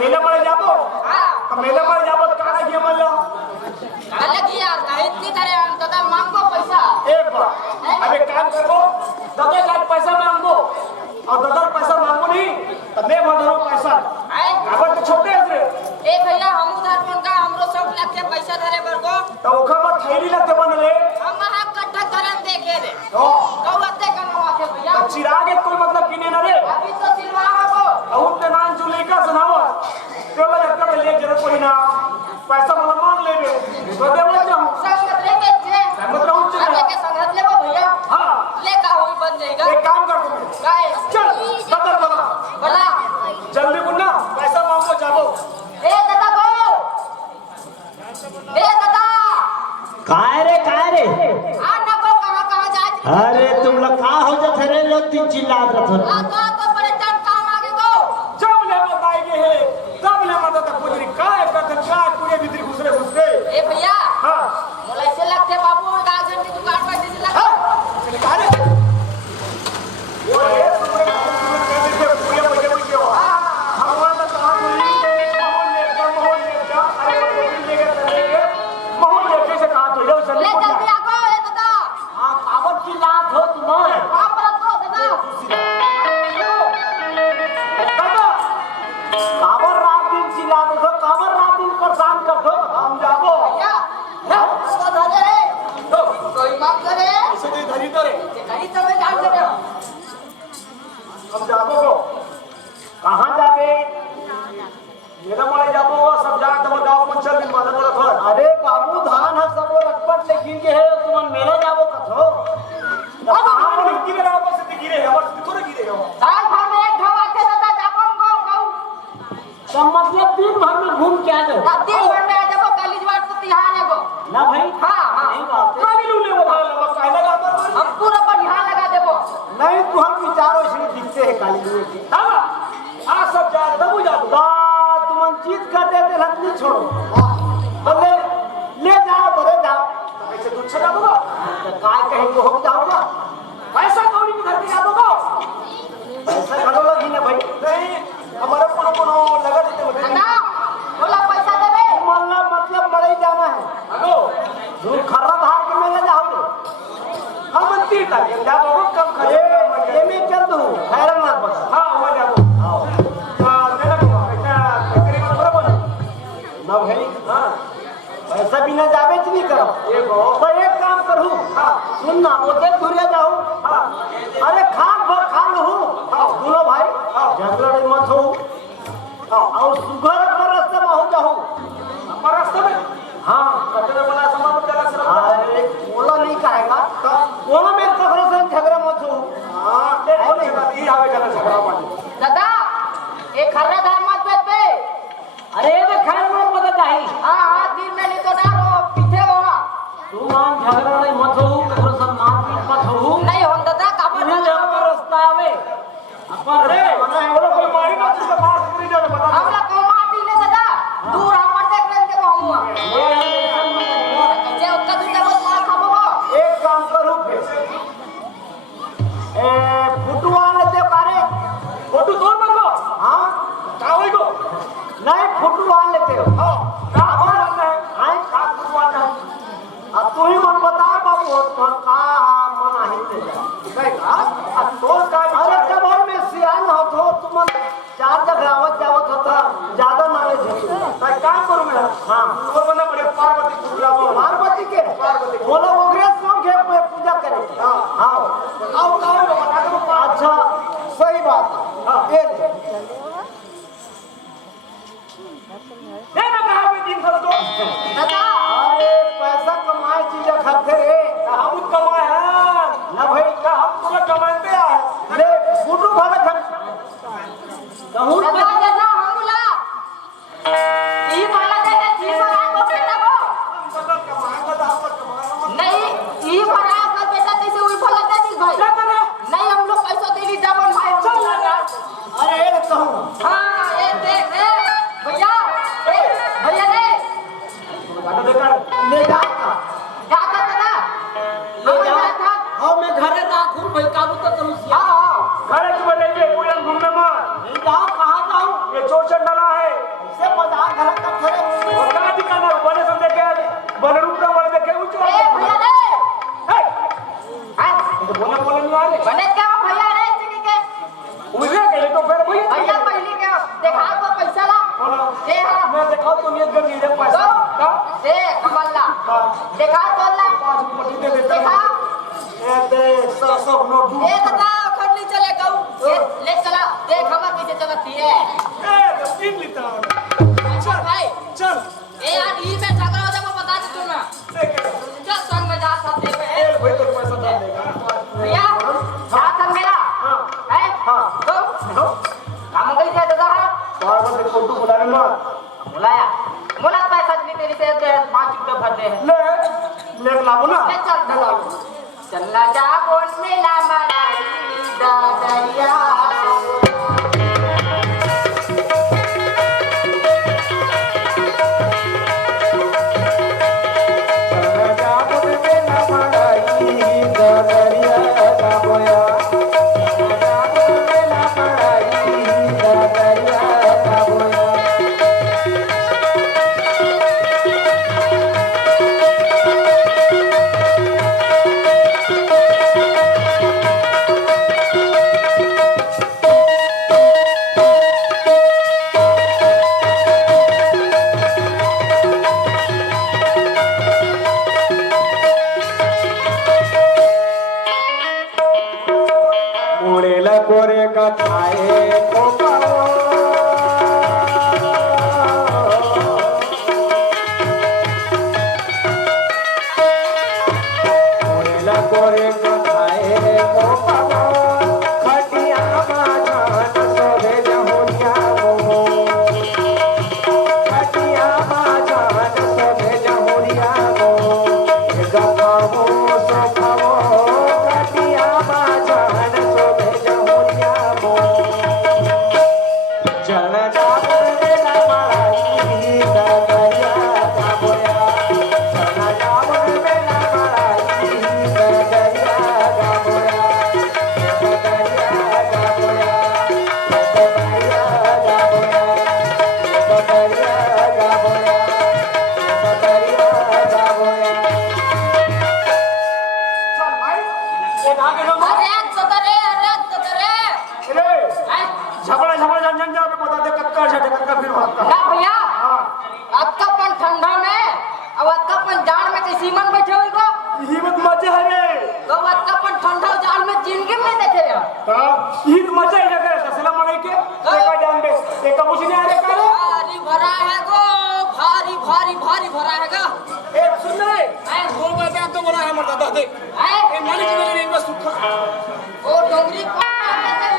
मेले पड़े जाबो तो मेले पड़े जाबो का लगी मन लो का लगी यार काहे इतनी करे हम दादा मांगो पैसा एक बार अबे काम करो दादा का पैसा मांगो और दादा पैसा मांगो नहीं तो मैं भरो पैसा अगर तो छोटे हैं ए भैया हम उधर फोन का हमरो सब लाख के पैसा धरे बर को तो ओखा पर थैली लगते बन रे हम वहां कट्ठा करन देखे रे ओ कौते कनवा के भैया चिराग एक कोई मतलब किने ना रे अभी तो सिलवा हो और ते नाम जो लेकर सुनाओ तो लगा कर ले जरूरत कोई ना पैसा मतलब मांग ले तो देवो जाऊं संगत लेके छे संगत रहूं छे अबे के संगत लेबो भैया हां लेका होई बन जाएगा एक काम कर तुम काहे चल दादा बना बड़ा जल्दी बुन्ना पैसा मांगो जाबो ए दादा को ए दादा काय रे आ ना को कहां जाए अरे तुम लोग का हो जा थे लो तीन चिल्लात रहो आ तो परेशान काम आगे को जब ले बताएंगे है तब ले मत तो कुछ नहीं काय पूरे भीतर घुसरे ए भैया हां मोला से लगते बाबू गाजर की दुकान पर से लगा निकाल वो ये पूरे पूरे हो भगवान का काम मोहन ले जा अरे मोहन लेके मोहन लेके से कहा तो ले ले जल्दी आगो ए दादा हां काबर की लात हो तुम्हारे वहां पर तो दादा दादा काबर रात दिन चिल्लात हो काबर रात दिन परेशान कर दो हम जाबो भैया ना तो धरे रे तो कोई बात करे इसे दे धरी तो रे कहीं तो मैं जान दे हम जाबो को कहां जाबे मेरा मोले जाबो सब जा तो गांव में चल मालूम बोला थोड़ा अरे बाबू धान है सब रटपट लेकिन के है तुम मेरे जाबो कथो अब हम गिरे रहा बस गिरे है बस थोड़े गिरे हो साल भर में एक घाव आते दादा जापन को कहूं तो मतलब दिन भर में घूम के आ जाओ दिन भर में आ जाबो कालीजवार से तिहार है को ना भाई हां नहीं बात है काली लूले वो लगा काहे लगा पर हम पूरा पर यहां लगा देबो नहीं तू हम विचारों से दिखते है काली लुए की दादा आ सब जा दबू जा तो तुम जीत कर देते लंदी छोड़ो बल्ले ले जाओ बरे जाओ कैसे दूध छका दो तो काय कहीं को हो जाओगा पैसा कौन की धरती जा दो ऐसा करो लगी ना भाई नहीं हमारे कोनो लगा देते हो दादा बोला पैसा देबे मतलब बड़े जाना है हेलो तू खर्रा धार के मेले जाओगे हम मंदिर तक जा बहुत कम ये खर्चे ये मैं कर दूं खैर मत बता हां हो जाबो आओ मेरा को क्या करीब बराबर ना भाई हां पैसा बिना जावे नहीं करो एक हो तो एक काम करूं हां सुन ना वो देख दूरिया जाऊं हां अरे खान भर खा लूं दोनों भाई झगड़ा मत हो और सुगर पर रास्ते में हो जाऊं हमारा रास्ते में हाँ कटने वाला सामान जरा से अरे बोला नहीं कहेगा तो बोला मेरे कखरों से झगड़ा मत हो हां और नहीं बात ये आवे जरा झगड़ा पानी दादा एक खर्रा धान मत बेच पे अरे ये खैर मत बता जाई हां हां दिन में नहीं तो ना रो पीछे हो तू मान झगड़ा नहीं मत हो कखरों से मारपीट मत हो नहीं हो दादा का पर उन्हें जब पर रास्ता आवे अपन अरे बोलो कोई मारी मत तो मार पूरी जाने बता हमरा को माटी ले दादा दूर हमर देख रहे के बहुआ कैसे उतना दूर तक मार खाबो एक काम करूं फिर फुटुआ लेते पारे फोटो तोड़ मत हाँ का होई गो नहीं फुटुआ लेते हो हां का हमारा है हैं का कुवाना अब तू ही मन बता बाबू तो का मना ही ले जा कहेगा अब तो का अरे कबर में सियान हो तो तुम चार जगह आवत जावत होता ज्यादा नॉलेज है का काम करूं मैं हाँ और बना बड़े पार्वती पूजा बोल पार्वती के पार्वती बोलो उग्र सो के पूजा करे हां हाँ आओ का हो बता दो अच्छा सही बात हां ये ये ना कहा भी दिन भर तो दादा अरे पैसा कमाए चीज खाते रे हम कमाए हैं ना भाई का हम पूरा कमाते हैं ले फुटू भले घर कहूं दादा दादा हमला ई वाला दे दे जी पर आको बेटा को मतलब कमाए बता आप कमाए नहीं ई पर आको बेटा कैसे उई वाला दे दी भाई क्या करे नहीं हम लोग पैसा दे दी डबल भाई चल लगा अरे ये कहूं हां ये देख रे भैया भैया ले गाना देकर ले जाता जाता दादा तो नियत कर दी पैसा का देख कमला देखा तोला 5 रुपये दे देता देखा ए दे 100 नोट दू एक दा खटली चले कहू ले चला देख हमर कैसे चलती है ए तो 3 लीटर अच्छा भाई चल ए यार ई में झगड़ा हो जाए बता दे तू ना चल संग में जा साथ दे ए भाई तो पैसा दे देगा भैया जा संग मेरा हां है हां तो काम कैसे दादा बार बार देखो तू बुला रहा है बुलाया बोला पैसा भी तेरी से 5 रुपए भर दे ले लाबो ना ले चल चलना जा बोल मेला मराई दादरिया मुड़ेला कोरे का थाए कोपाओ मुड़ेला कोरे का थाए कोपाओ खटिया बाजान सोहे जहोनिया मो खटिया बाजान सोहे जहोनिया मो गगावो सोखावो खटिया बाजान सोहे जहोनिया मो चलना मेला मराई दादरिया का बोया चलना मेला मराई दादरिया का बोया दादरिया का बोया दादरिया का बोया दादरिया का बोया दादरिया का बोया चल भाई ये आगे लो अरे ततरे रे हैं झगड़ा झंझन जा के बता दे कक्का छटे कक्का फिर होता ना भैया हां अक्का पन ठंडा में अब अक्का पन जाड़ में कैसी मन बैठे हुई को हिम्मत मजे है रे तो अक्का पन ठंडा जाड़ में जिंदगी में नहीं देखे का ईद मजा ही लगे तसला मने के देखा जान दे देखा कुछ नहीं आ रे करे भारी भरा है गो भारी भारी भारी भरा है गा ए सुन रे हैं बोल बोल के तो बोला है मर दादा देख हैं ए मालिक मेरे रे बस सुख ओ डोंगरी को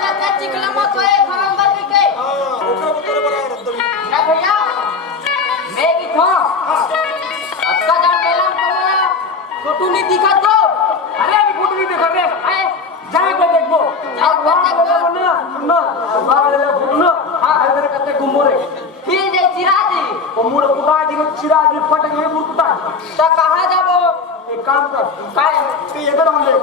लगा चिकला मत होए खरंबर के हां ओकरा बतोरे बड़ा रद्द ना भैया मैं की थो अक्का जान मेला में बोला फोटो नहीं दिखा दो अरे अभी फोटो नहीं देखा रे हैं जाए के देखबो जाओ देखो ना सुनना बाहर ले फोटो ना हां इधर कते घुमो रे फिर जे चिराजी ओ मुड़ कुटा जी चिराजी फट गए मुड़ कुटा तो कहां जाबो एक काम कर काय तू इधर आ ले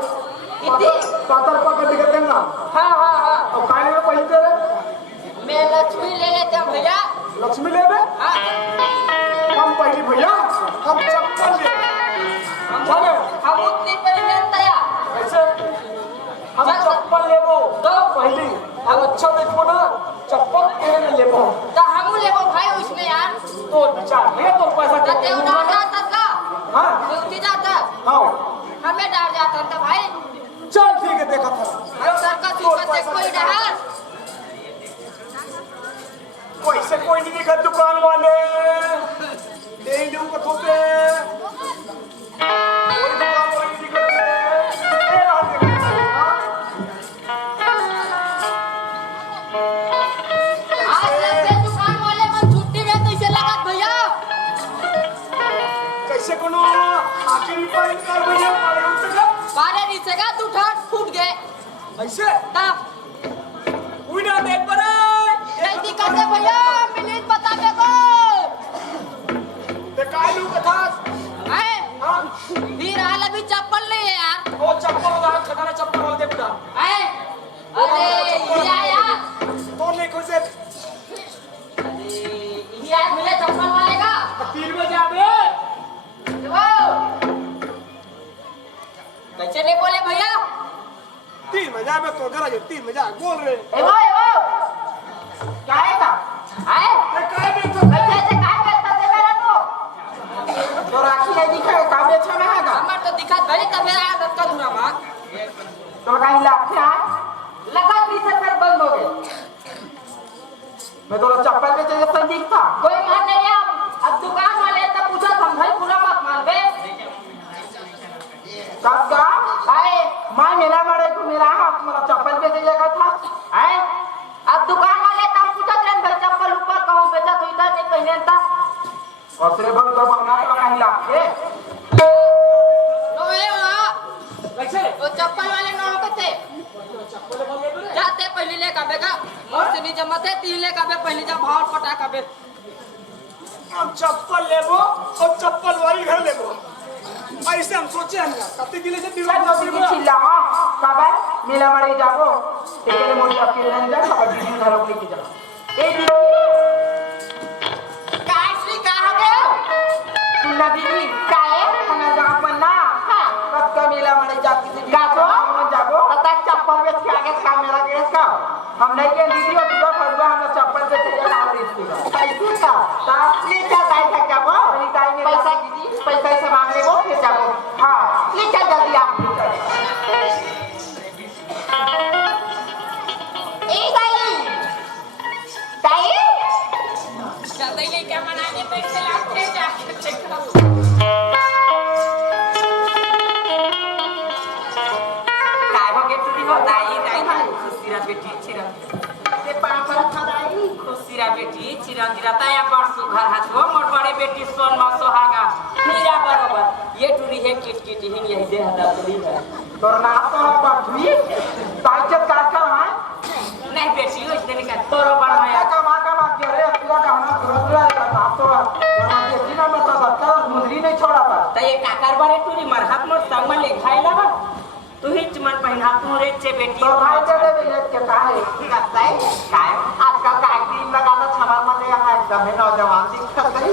इति पातर पकड़ के देना हां हां हां तो काहे में पहले रे मैं लक्ष्मी ले लेते हैं भैया लक्ष्मी लेबे हाँ हम पहले भैया हम चप्पल ले चले हम उतनी पहले तैयार ऐसे हम चप्पल लेबो तो पहले अब अच्छा देखो ना चप्पल केने लेबो तो हम लेबो भाई उसमें यार तो विचार ले तो पैसा तो ते उड़ा जाता का हां ड्यूटी जाता हां हमें डाल जाता था भाई चल ठीक है देखा था हम सरकार से कोई डहर पैसे कोई नहीं दिखा दुकान वाले ले दे को थोपे कोई दुकान वाले नहीं दिखते ए रात आज से दुकान वाले मन छुट्टी में कैसे लगा भैया कैसे कोनो आखिरी पर कर भैया पाले उठेगा बारे नीचे का तू फूट गए ऐसे तब उड़ा देख पर जल्दी कर दे भैया मिनट बता दे को ते कालू कथा हैं हां फिर हाल अभी चप्पल नहीं है यार ओ चप्पल वाला खटाना चप्पल वाला दे बुढ़ा हैं अरे ये आया तो नहीं खुसे अरे ये आया भैया चप्पल वाले का 3 बजे आवे वो कैसे नहीं बोले भैया 3 बजे आवे तो जरा 3 बजे बोल रहे ए वो क्या है का आए ते काय में तो कैसे से काय करता असरे भर तो बना तो कहीं लागे नो ये वहाँ कैसे वो चप्पल वाले नो कते जाते पहले ले काबे का और से नहीं जमते तीन ले काबे पहले जा भाव पटा काबे हम चप्पल लेबो और चप्पल वाली घर लेबो ऐसे हम सोचे हम कते दिले से दिवाली नौकरी में चिल्ला काबे नीला मारी जाबो तेरे मोरी अकेले नहीं जा और दीदी घर को लेके जा ए दीदी काशी कहाँ गए सुनना दीदी काहे हमें गांव पर ना कब का मेला मारी जाती थी जाबो जाबो तक चप्पल बेच के आगे का मेरा गिरस का हम नहीं के दीदी और पूरा फड़वा हम चप्पल से चले जा रहे थे पैसे का ले जा दाई का जाबो पैसा दीदी पैसा से मांग ले वो फिर जाबो हां ले जा जल्दी आप ए दाई दाई जल्दी ले क्या मनाने पैसे लाते जा काय भगे चुरी हो दाई दाई भाई खुशीरा बेटी छिरा ते पापर खदाई खुशीरा बेटी छिरा गिरता या परसु घर हाथो मोर बड़े बेटी सोन मा सोहागा हीरा बरोबर ये टूरी है किट किट ही यही दे हदा टूरी है तोर नाम तो बढ़ी ताइचत काका है नहीं बेटी हो इसने का तोरो बढ़ाया का के रे पूरा कहना गुरुद्वारा का नाम तो यहाँ के जिना में तो बच्चा मुंदरी नहीं छोड़ा था त ये काकर बड़े टूरी मरहत मोर संग में ले खाइला बा तू ही चमन पहिना तू रे चे बेटी तो भाई चले ये के काहे करता है काय आजकल का क्रीम लगाना छमार में यहाँ एकदम नौजवान दिखत है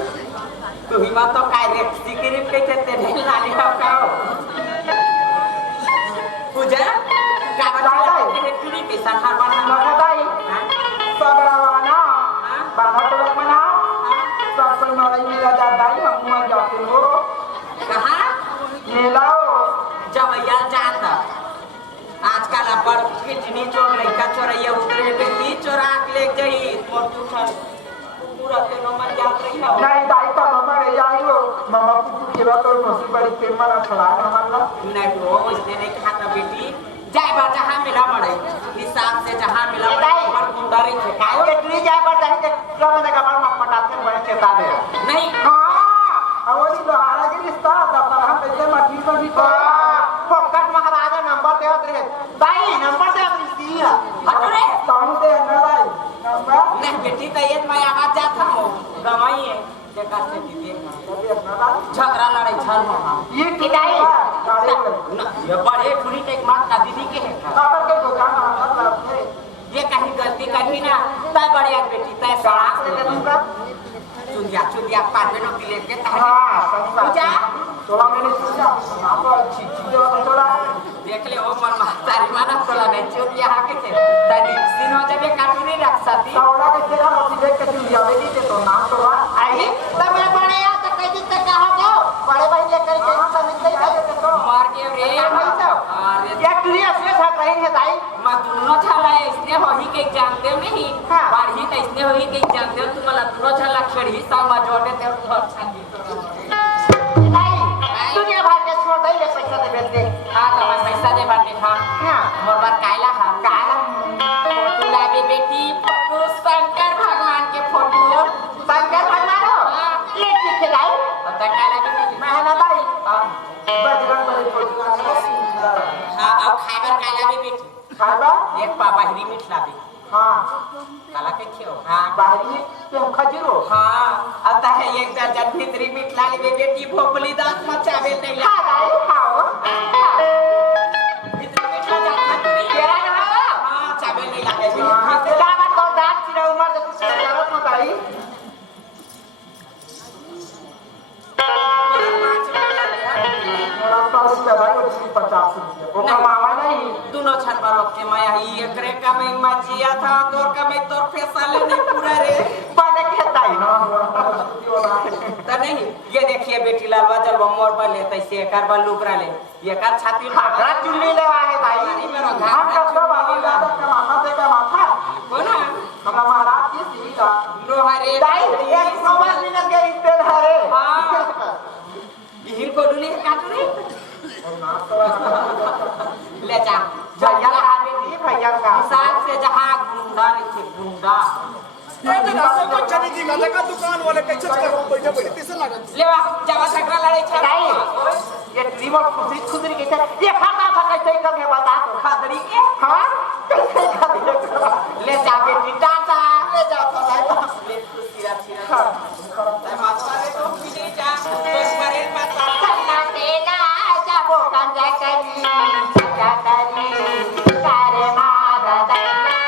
तू ही मत तो काय रे सिकरीम के चलते नहीं लाली का पूजा का बता है टूरी के संहार बना लगाताई सब रवाना बाहर तो लग मना सब कोई मारी मेरा जाताई हम मुआ जाते हो कहां मेलाओ जवैया जाता आजकल अब कितनी चोर लड़का चोरैया उतरे बेटी चोरा के ले गई मोर तुठन पूरा ते नंबर याद रही है नहीं दाई का मामा रे जाइयो मामा कुछ के बात और मसी बड़ी प्रेम वाला छड़ा हमारा नहीं वो इसने नहीं कहा था बेटी जाए बार जहाँ मिला मरे हिसाब से जहाँ मिला मर गुंडारी थे काय बेटी जाए बार जहाँ के सब ने कमर मत पटाते बड़े चेता दे नहीं हां अवली दोहारा के रिश्ता था पर हम ऐसे मठी में भी तो फोकट महाराजा नंबर देवत रहे भाई नंबर देवत रही है हटरे सामू दे ना भाई नंबर नहीं बेटी तो ये मैं आवाज जाता हूँ गवाई है देखा से दीदी झगड़ा लड़ाई छल हो ये किदाई ये बड़े ठुरी एक मात का दीदी के है काबर के दुकान मतलब है ये कहीं गलती करी ना तय बड़े यार बेटी तय सड़ाक से तुमका चुंदिया पार में नौकरी लेके तय हां पूजा 16 मैंने सोचा ना तो अच्छी चीज थोड़ा देख ले ओ मन मातारी माना तोला नहीं चुंदिया हाके थे तनी दिन हो जाबे काटी नहीं रख सकती थोड़ा के तेरा मत देख के चुंदिया बेटी के तो नाम तो आई तब मैं बड़े या तो कह दी तक कहा गो बड़े भाई लेकर के समझ नहीं आई तो मार के रे भाई साहब अरे ये क्लियर से था कहीं है दाई मैं दोनों छला इसने होही के जानते नहीं बाढ़ी तो इसने होही के जानते हो तुम्हाला दोनों छला खड़ी सामा जोड़े ते और छाती दुनिया भर के छोड़ दे पैसा दे बेटे हां तो मैं पैसा दे बाटे हां मोर बार कायला हां कायला फोटो लाबे बेटी फोटो शंकर भगवान के फोटो शंकर भगवान हो ले के लाई तो कायला बेटी मैं ना भाई बजरंग बली फोटो हां अब खाइबर कायला बेटी खाबा एक पापा हिरी मीठ लाबे हां काला के खियो हां बाहरी पे खजरो हां आता है एक दर्जन भीतरी मीठ ला ले बेटी भोपली दांत मचावे नहीं ला दाई खाओ भीतरी मीठ ला जा तेरा ना हां चावे नहीं लागे क्या बात तो दांत चिरा उमर तो कुछ जरूरत मत आई मेरा पास भाई 50 वो कमावा नहीं दोनों छन बार के मैं ही एकरे का मैं मजिया था तोर का मैं तोर पैसा ले नहीं पूरा रे पाने के दाई ना तो नहीं ये देखिए बेटी लालवा जलवा मोर पर लेते से एकर बार लुकरा ले ये कर छाती घाघरा चुन्नी लेवा है भाई मेरा हम घाघरा कब बाबा दादा का माथा से का माथा कोना हमरा महाराज जी सीधा लोहारे दाई एक सवाल मिनट के इस्ते हरे हां हिर को डुली काट रे ले जा भैया का बेटी भैया का हिसाब से जहां गुंडा नहीं थे गुंडा ये तो रास्ते को चली थी गाले का दुकान वाले कैसे कर बैठे बैठे तीसरा लागत लेवा जावा सकरा लड़े छे नहीं ये रिमोट खुशी खुदरी के ये खाता था कैसे करके बता तो खादरी के हां कैसे खाते ले जा बेटी टाटा ले जा भाई ले खुशिया छिरा ते माता रे तो खिजे जा बस मारे माता करना देना जाबो गंजा करी करे मादा दैना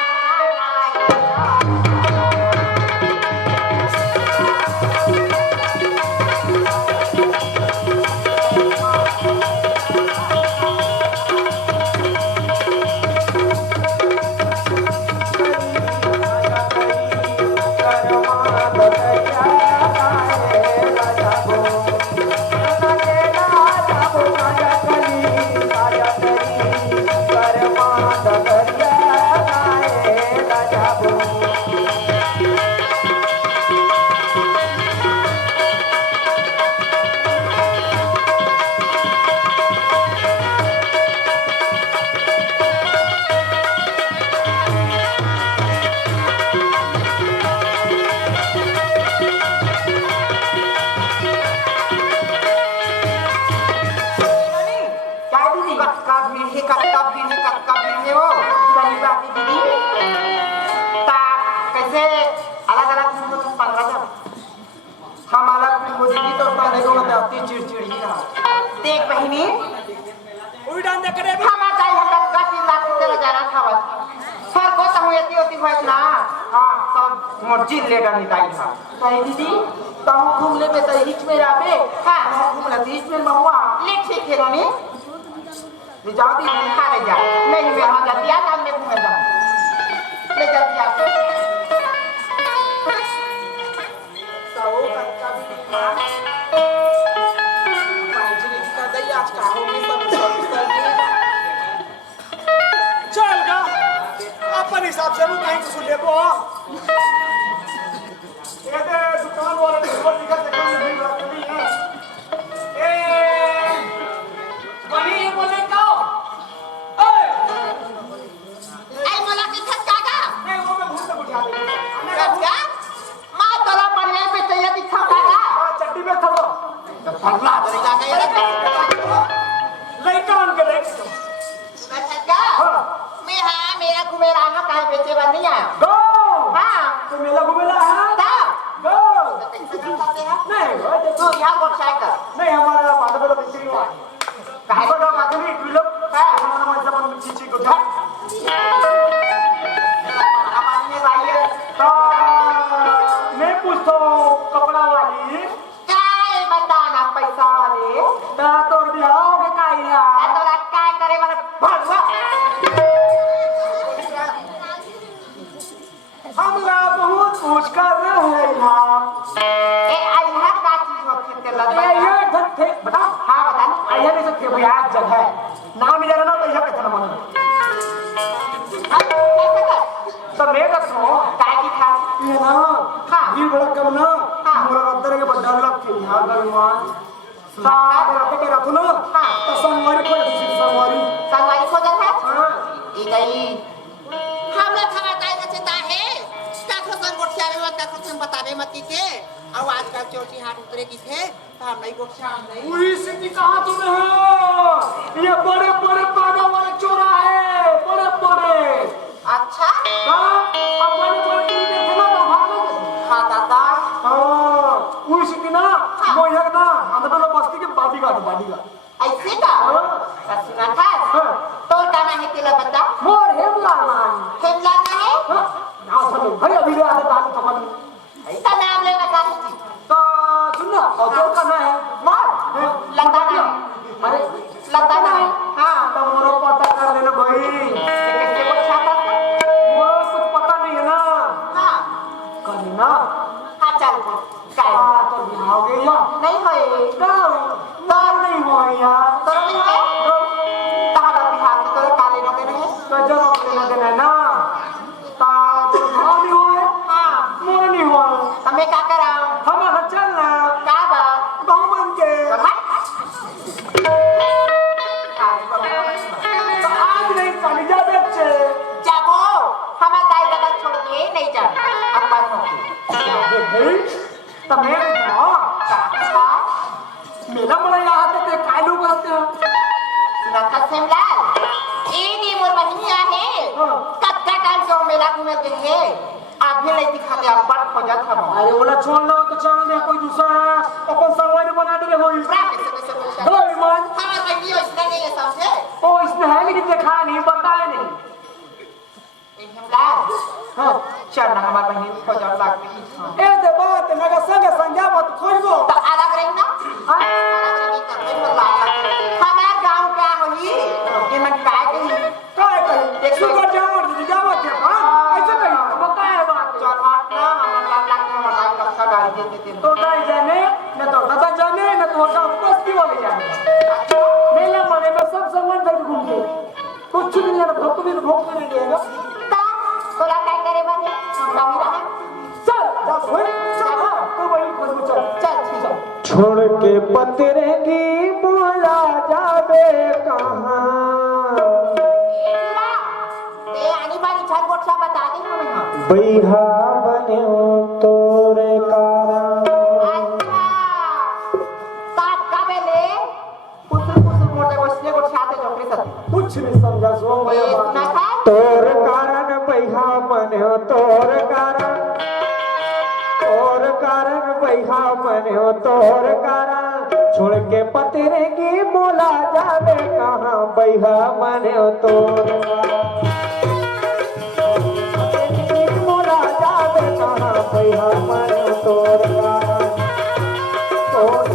देख बहिनी उड़ान दे करे भी हम जाई हम काटी लाख तेरे जाना खावा सर को तो होती होती होय ना हां सब मस्जिद ले डाली ताई था ताई दीदी तुम घूम ले बे त हिच में राबे हां घूम ले बीच में महुआ ले ठीक है रोनी ले जाओ दी खा ले जा नहीं मैं हां जा दिया काम में घूम जा ले जा दिया साओ का भी मां आज का हो गई सब चल गा अपन हिसाब से वो कहीं कुछ ले बो ये दे दुकान वाले ने बोल लिखा देखो मैं भीड़ रखती नहीं है ए बनी बोले को ए आई मला की खटका नहीं वो मैं भूल से उठा दे खटका मां तोला पनिया पे चाहिए दिखा का चट्टी में थलो फल्ला करे जा के लड़का उनके ले खटका मैं हां मेरा कुमेरा ना काहे बेचे बन नहीं आया गो हां तो मेला घुमेला है ता गो नहीं वो देखो यहां मोटरसाइकिल नहीं हमारा बात बड़ा बिक्री हुआ काहे बड़ा आदमी ट्विलर हां हमारा मतलब हम चीची को ढक हमारे भाई तो मैं पूछता हूँ कपड़ा वाली काय बताना पैसा वाले ता तोड़ दिया होगे काई यार तोरा काय करे वाला भगवा हमरा बहुत पूछ कर रहे हैं यहाँ ए आई हर का चीज हो खेते लग ये धत्ते बता हां बता आया नहीं सकते भैया जगह है नाम जाना ना पैसा कैसे ना मानो तो मैं कसो काय की खा ये ना हाँ। ये बड़ा कम ना हाँ। मोरा अंदर के बड़ा लग के यहाँ गलमान साथ रख के रखो ना हाँ। तो संवारी को संवारी संगवारी खोजत है हाँ ई गई हमरा खाना काय कचता है का खसन गोठिया में का खसन बतावे मत के अब आजकल चोटी हाथ उतरे की थे तो हम नहीं गोठिया हम नहीं पूरी सिटी कहाँ तुम हो ये बड़े बड़े पादा वाले चोरा है बड़े बड़े अच्छा हाँ अब बड़े बड़े तुम देखो ना भागो हां दादा हाँ पूरी सिटी ना मोहक ना अंदर तो बस्ती के बाडी का ऐसे का सुना था तो का ना है तेला बता मोर हेमला मान खेमला ना है ना चलो भाई अभी ले आते दाल थमन ऐसा नाम लेना का तो सुन ना और तो का ना है मार लगता ना अरे लगता ना है हां तो मोरो पता कर लेना भाई कैसे गोठिया था मोरो कुछ पता नहीं है ना हां कर ना हां चल काय तो बिहाव गई या नहीं है दाल नहीं हो यार तो नहीं है तारा बिहार से तो काले ना देने हैं तो जरूर लेना देना ना ता तो भाव नहीं हुआ हां मोर नहीं हुआ हमें क्या करा हमारा चलना क्या बा गाँव बन के तो आज नहीं कल जा बच्चे जाबो हमें दाई दादा छोड़ के नहीं जा अब बात हो તમે मेला मला या हातात ते काय लोक असते नका सेमलाल ए नी मोर बहिनी आहे कत्ता टाइम से मेला घूमे के है आगे नहीं दिखाते आप बात खोजा था अरे बोला छोड़ लो तो चल दे कोई दूसरा अपन संगवारी बना दे होई होई मन हमारा बहिनी इसने नहीं है समझे ओ इसने है लेकिन देखा नहीं बताया नहीं सेमलाल हां चल ना हमारा बहिनी खोजा लाग में ए दे बात मगा संग संज्ञा मत खोजबो तो अलग रही ना हमारा गांव क्या होई ये मन काय कही एक सुगर जावत है हां ऐसे कही बताया बात चल हट ना हमारा लाग में हमारा कक्षा गाड़ी देते तो नहीं जाने न तो दादा जाने न तो का बस्ती वाले जाने मेला माने में सब संगन तक घूमते कुछ नहीं जाना भोक नहीं देगा तोला काय करे बने हम रहा चल जा होई चल तो वही खोज चल चल ठीक है छोड़ के पतरे की बोला जावे कहाँ ते आनी बानी छन गोठा बता दे हमें बैहा बने तोरे कारण अच्छा सात का बेले पुसुर मोटे वसले गोठा ते जोकरी सती कुछ नहीं समझा सो मैं ना था तोर कारण बैहा बने तोर कारण बैहा बने तोर कारण छोड़ के पतरे की बोला जावे कहाँ बैहा बने तोर बोला जावे कहाँ बैहा बने तोर कारण तोर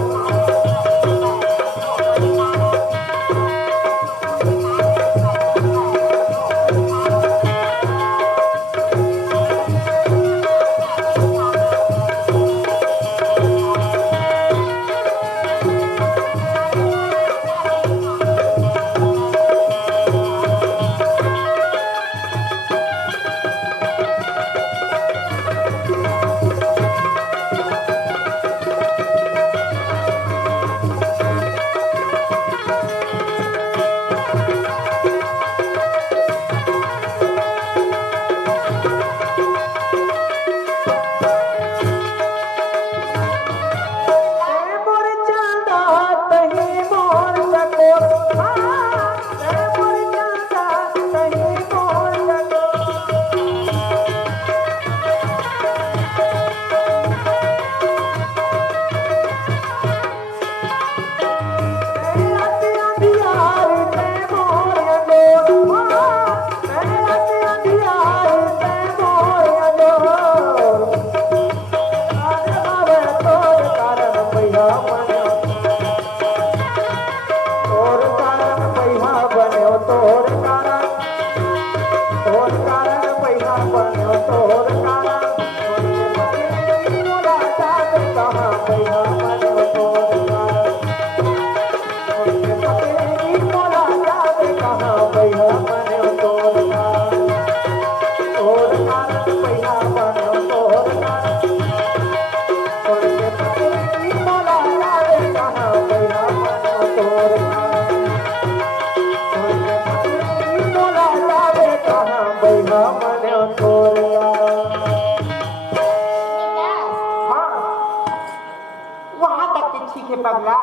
पगला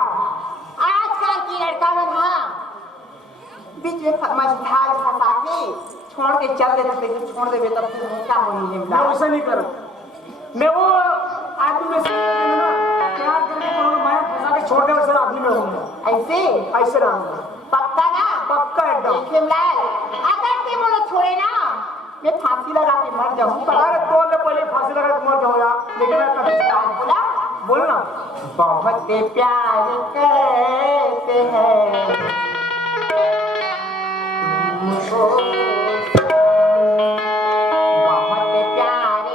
आजकल की लड़का में हाँ बीच में मझधार फंसा के छोड़ के चल देते थे छोड़ देवे तब फिर क्या होनी मैं वैसा नहीं करूं मैं वो आदमी में से ना प्यार करके करूंगा मैं फंसा के छोड़ दे वैसा आदमी में रहूंगा ऐसे रहूंगा पक्का ना पक्का एकदम शिमलाल अगर ते मुझे छोड़े ना मैं फांसी लगा के मर जाऊंगा अरे तो ले पहले फांसी लगा के मर जाऊंगा लेकिन मैं कभी बोला बोलना बहुत प्यार करते हैं तुमको बहुत प्यार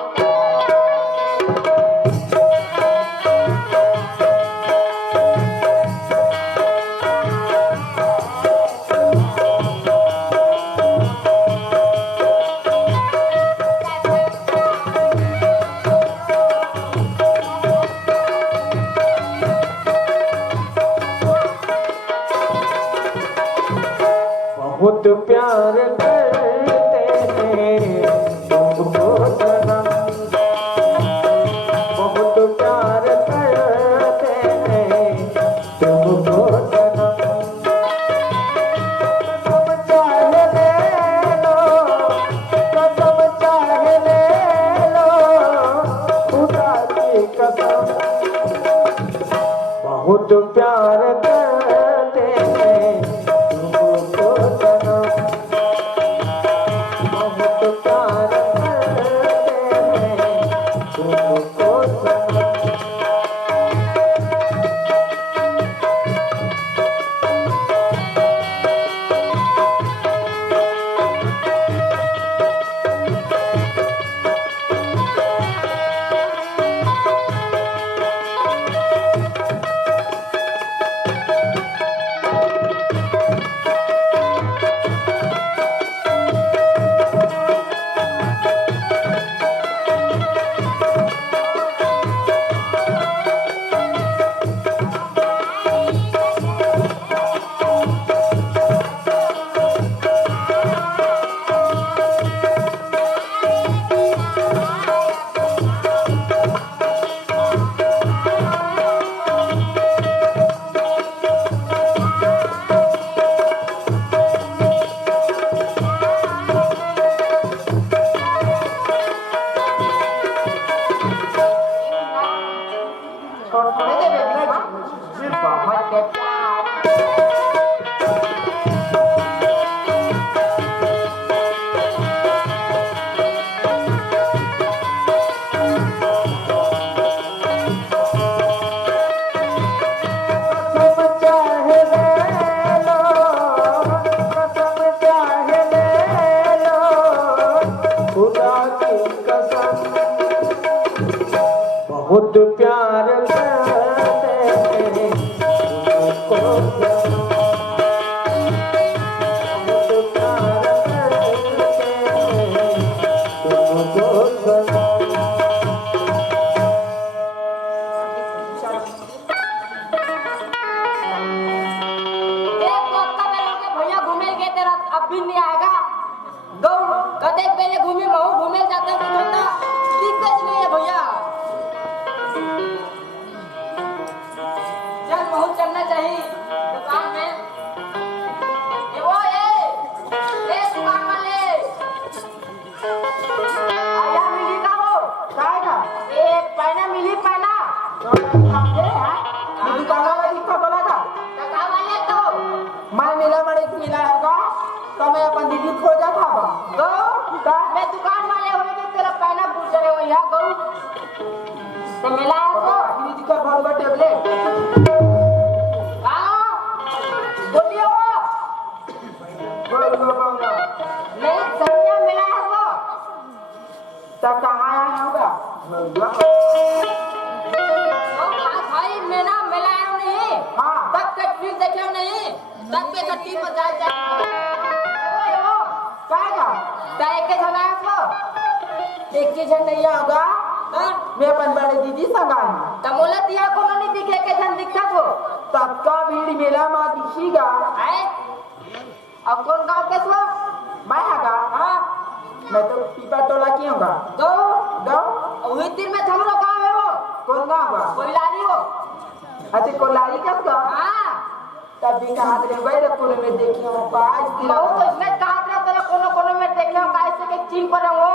बहुत प्यार कर कसम बहुत प्यार करते हैं तुमको सनम बहुत प्यार करते हैं तुमको सनम बहुत प्यार करते हैं तुमको बहुत प्यार करते हैं तुमको भैया घूमे गए तेरा अब भी नहीं आएगा गौ कदे पहले घूमे महू घूमे जाता कुछ होता दिक्कत नहीं है भैया चल महू चलना चाहिए दुकान में ये वो ए दुकान वाले आया मिली का वो कायगा ए पैना मिली पैना समझे है दुकान वाला लिखा बोला था टका वाले तो मैं मिला बड़े मिला होगा तो मैं अपन दीदी खोजा था गौ मैं दुकान वाले हुए कि तेरा पैना पूछ रहे हो यहाँ गौ तो मिला है तो दीदी का भरवा टेबलेट बोलिए वो भरवा नहीं सरिया मिला है वो तब कहाँ आया होगा भाई मेरा मिला है नहीं हाँ तब के फिर देखे नहीं तब के गट्टी पर जाए कायगा एक के जन आया तो एक के जन नहीं होगा मैं अपन बड़े दीदी संग आई तमोला दिया कोनो नहीं दिखे के जन दिखा तो सबका भीड़ मेला में दिखेगा है अब कौन गांव के सो मैं आगा हाँ मैं तो पीपा टोला की होगा दो दो वही तीन में हमरो गांव है वो कौन गाँव होगा कोइलारी हो अच्छा कोलारी कब का हाँ तब भी कहा रे भाई रखोले में देखी हूँ पाँच दिन बहुत इसमें कहा था तेरा कोनो कोनो में देखे हो कैसे के चीन पर हो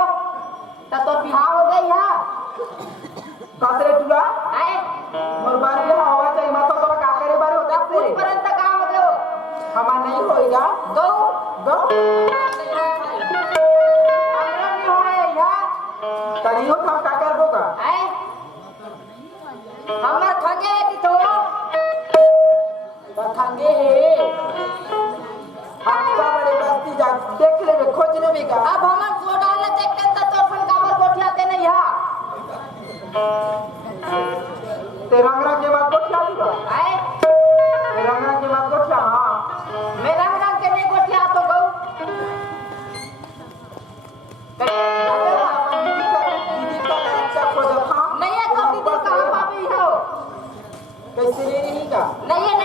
तो बिहार हो गई है कसरे टुला है मोर बार भी हवा चाहिए मत तो का करे बारे होता से परंत कहां हो गयो हमार नहीं होएगा दो दो हमरा नहीं होए या तनियो हम का करबो का है हमर खगे कि तो खंगे हे आपका बड़े बस्ती जा देख लेबे खोज लेबे का अब हमर सोडा ले देखते तो अपन काबर गोठियाते नहीं है ते रंगरा के बाद गोठिया दिबा है ते रंगरा के बाद गोठिया हां मेरा रंग के नहीं गोठिया तो गौ दीदी का अच्छा खोज हां नहीं है तो दीदी कहां पाबी हो कैसे ले रही का नहीं है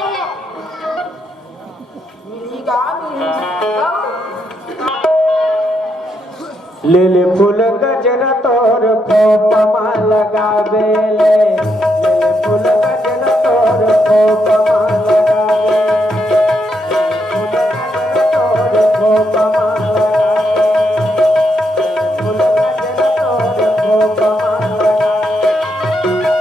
मिलेगा मिलेगा ले ले फूल गजरा तोर खोपमा लगावे ले ले फूल गजरा तोर खोपमा लगावे फूल गजरा तोर खोपमा लगावे फूल गजरा तोर खोपमा लगावे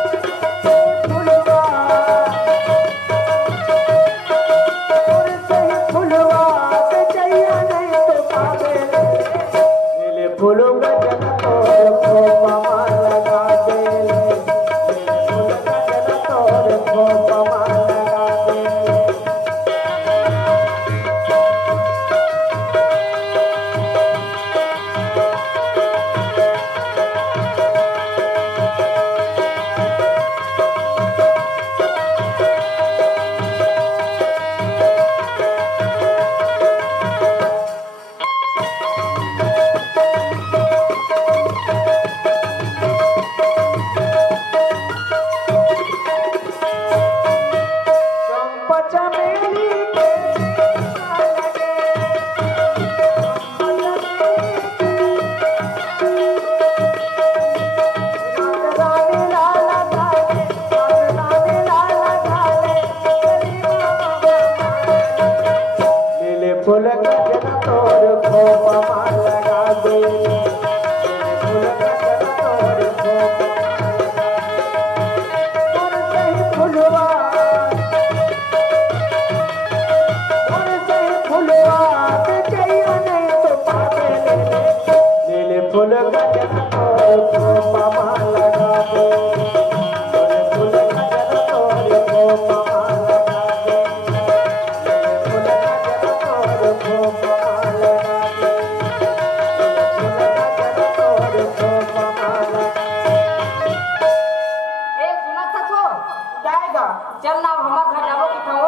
चल ना हमार घर जाबो कि थो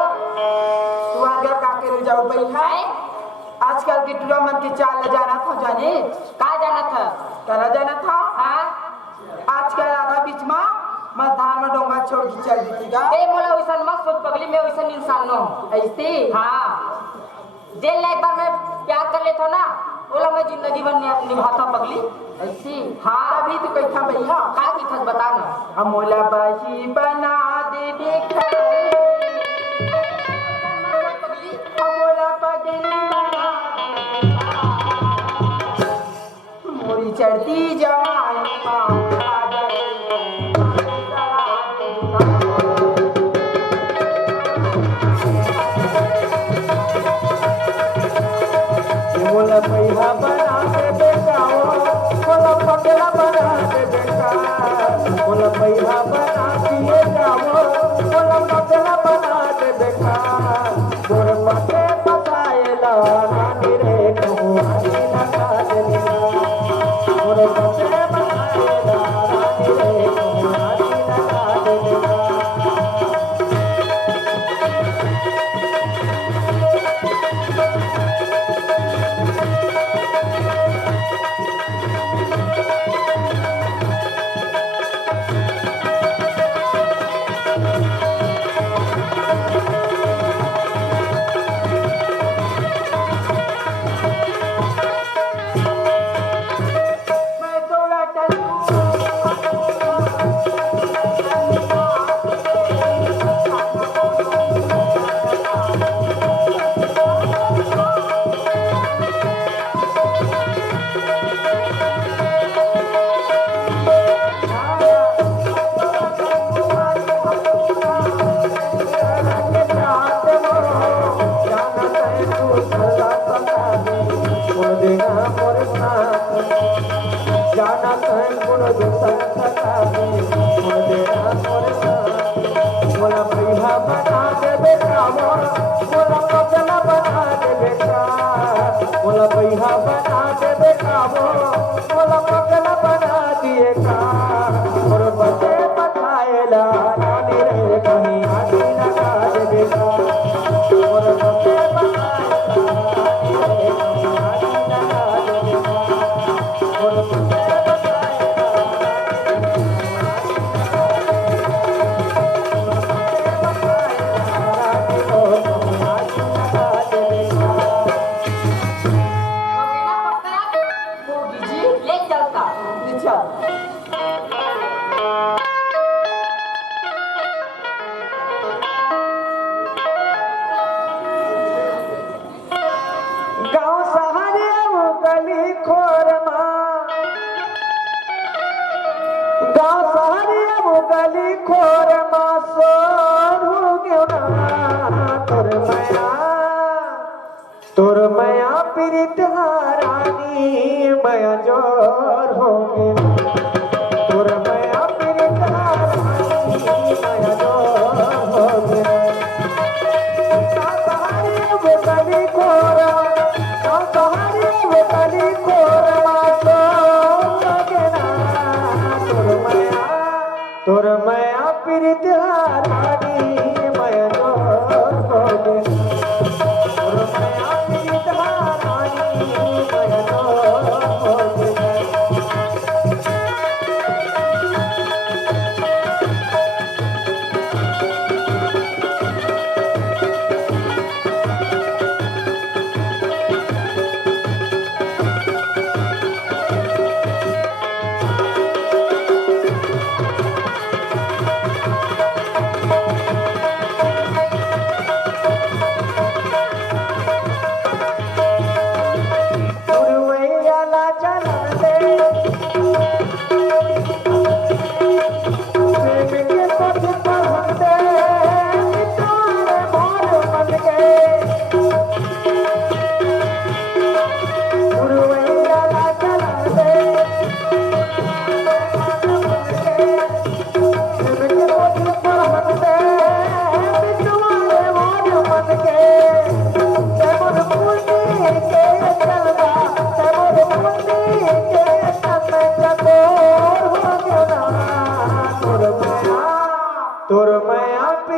तुम्हारे घर का के जाओ बैठा आजकल की टूरा मन के चाल जाना था जाने का जाना था करा जाना था हां आजकल आधा बीच में मधान में डोंगा छोड़ के चल दी का बे मोला वैसन मत सोच पगली मैं वैसन इंसान नो ऐसे हां जेल लाइक बार मैं प्यार कर लेता ना ओला मैं जिंदगी भर निभाता पगली ऐसे हाँ अभी तो कैसा भैया का की थस बता ना अमोला बाही बना दे भिखारी पगली अमोला पगली बना दे मोरी चढ़ती जवानी आ बोला पैसा बना दे बेटा बोला पगला बना दे बेटा बोला पैसा बना दिए जाओ बोला पगला बना दे बेटा गोर पते पसाएला रानी रे कहुआनी लगा दे गोर पते पसाएला रानी रे कहुआनी लगा दे तोर मया पीरित हारानी मया जोर हो तोर मया पीरित हारानी मया जोर हो सहारे वो कली कोरा सहारे वो कली कोरा तोर मया पीरित हारानी मया जोर हो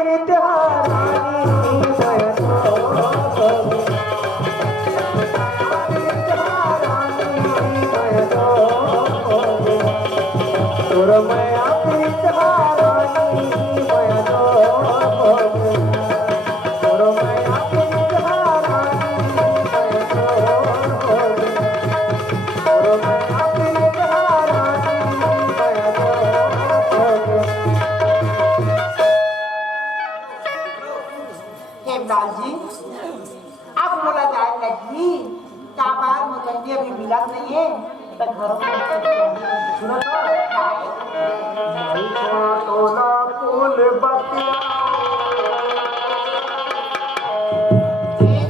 प्रीत हारानी मैं तो तोर माया प्रीत हारानी मैं तो तोर माया प्रीत हारानी मैं तो तोर माया प्रीत हारानी मैं तो हेमलाल जी अब बोला जाए लगी क्या बात मुझे अभी मिला नहीं है तो घरों में सुनो तो तोला फूल बतिया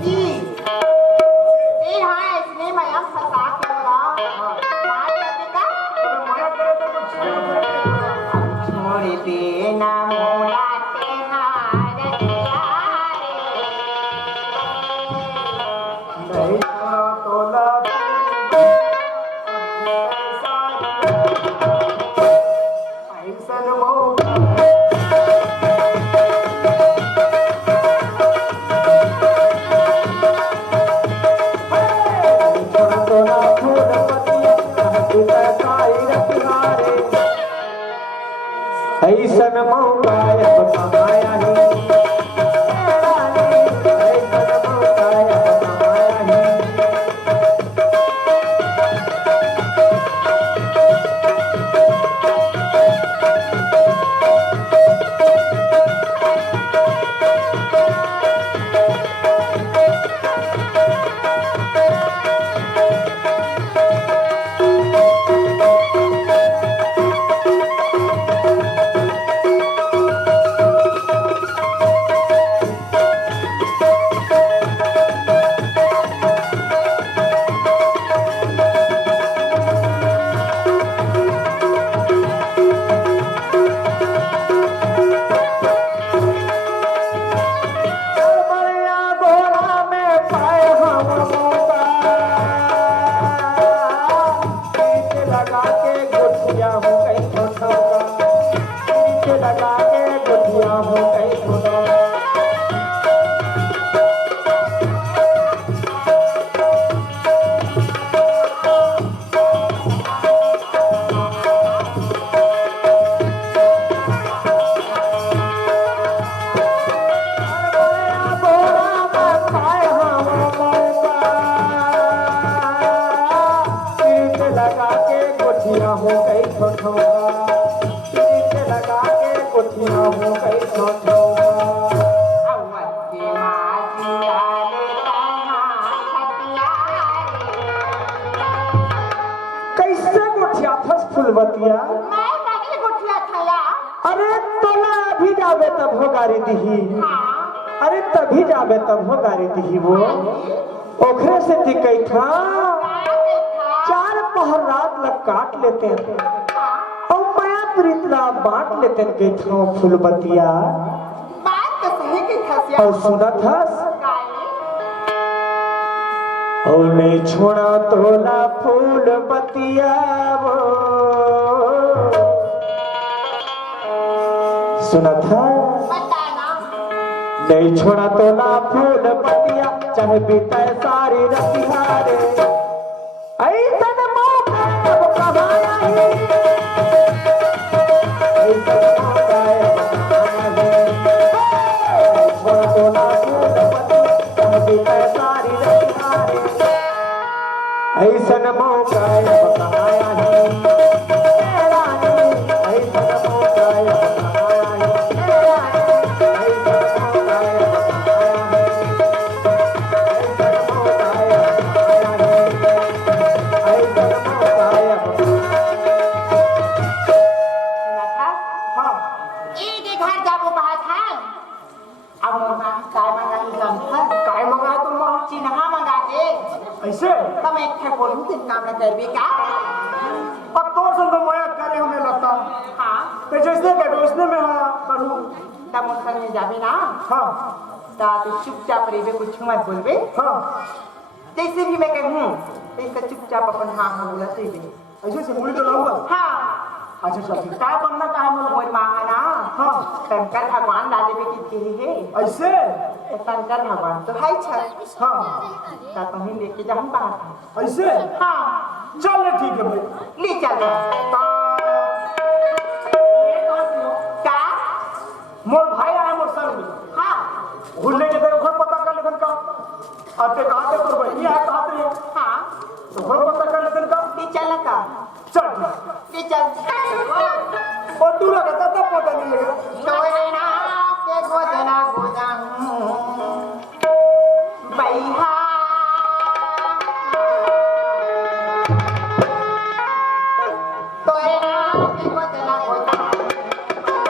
जी ये हाँ इसने मैं फंसा के बोला बात करने का माया करे तो कुछ छोड़ देना मोला नहीं तोला ऐसन मौका तोला फूल पतिया हंसता साई रखिहारे ऐसन मौका अब कमाया ही ऐसन मौका अब कमाया ही बड़िया गोरा में पाए हम मौका पीछे लगा के गुठिया हूँ कहीं ठोठा पीछे लगा के गुठिया हूँ कहीं ठोठा लगा के गोठिया हो गई छोटोगा लगा के गोठिया हो गई छोटोगा अवध के माजिया ले छतिया कैसे गोठिया फस फुलवतिया मैं नहीं गुठिया खाया अरे तोला अभी जाबे तब हो गारी दिही अरे तभी जाबे तब हो गारी दिही वो ओखरे से टिकै था चार पहर रात लग काट लेते हैं और माया प्रीतना बांट लेते हैं के था फुलबतिया बात तो सही की खसिया और सुनत हस और नहीं छोड़ा तोला फूल बतिया वो सुनत है बताना नहीं छोड़ा तोला फूल बतिया चाहे बीते सारी रतिया रे ऐसन मौका अब कमाया ही ऐसन मौका अब कमाया ही छोड़ा तोला फूल बतिया चाहे बीते सारी रतिया रे ऐसन मौका अब कमाया ही ऐसन मौका अब कमाया ही ये घर जाबो बात है अब मंगा काय मंगा ही जानता काय मंगा तो मोह चिन्हा मंगा दे ऐसे तब एक थे बोलू दिन काम न करबे का अब तो संग माया करे हमें लगता हां तो जैसे के वैसने में हाँ करूँ तब मुखर में जाबे ना हाँ ता तो चुपचाप रहिबे कुछ मत बोलबे हाँ जैसे भी मैं कहूं ऐसे चुपचाप अपन हां हां बोलते रहिबे ऐसे से मुड़ी तो लाऊंगा हां अच्छा अच्छा काय बनना का है मोर मोर मांगा ना हाँ शंकर भगवान लाले में की है ऐसे शंकर भगवान तो है छ हाँ ता कहीं लेके जा हम बाहर ऐसे हाँ चल ठीक है भाई ले चल क्या मोर भाई आया मोर संग में हाँ घुलने के तेरे घर पता कर लेखन का आते कहाँ ते तोर बहनी है कहाँ ते हाँ तो घर पता कर लेखन का ले चल का चल ले चल और तू लगा तब पता नहीं लगा तोयना के गोदना गोदन बैहा तोयना के गोदना गोदन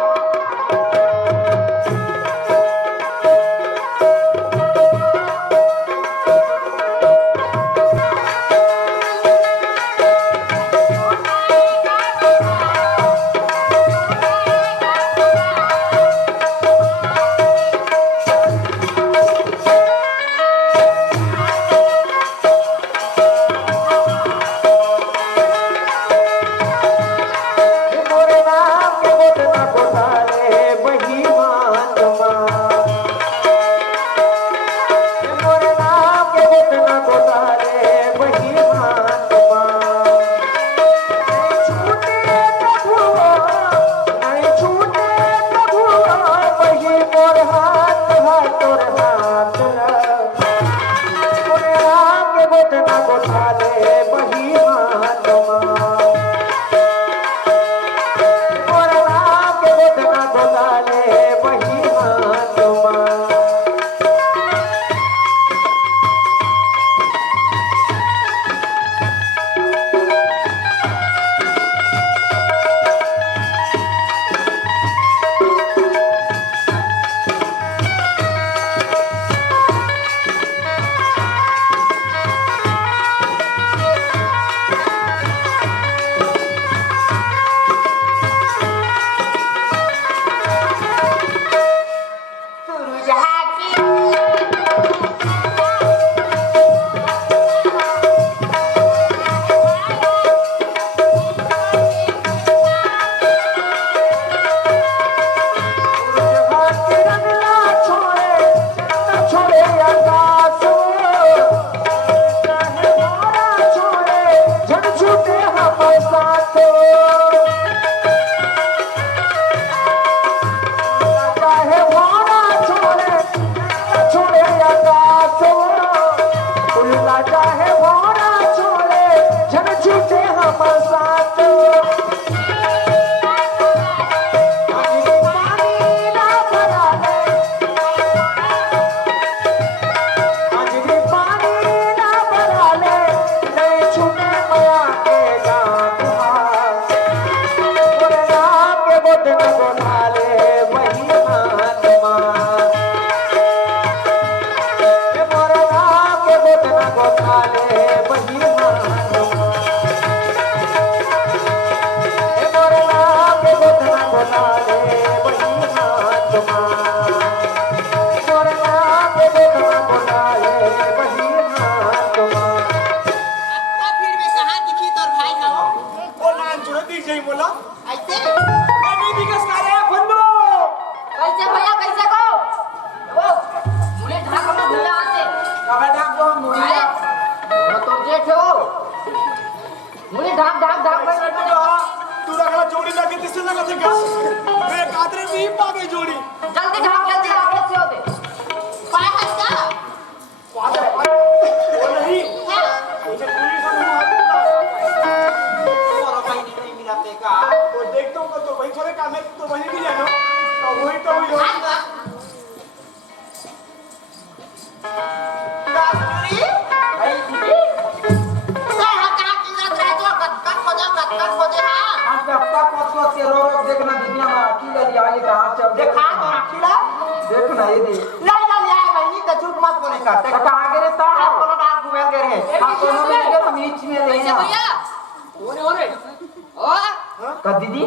दीदी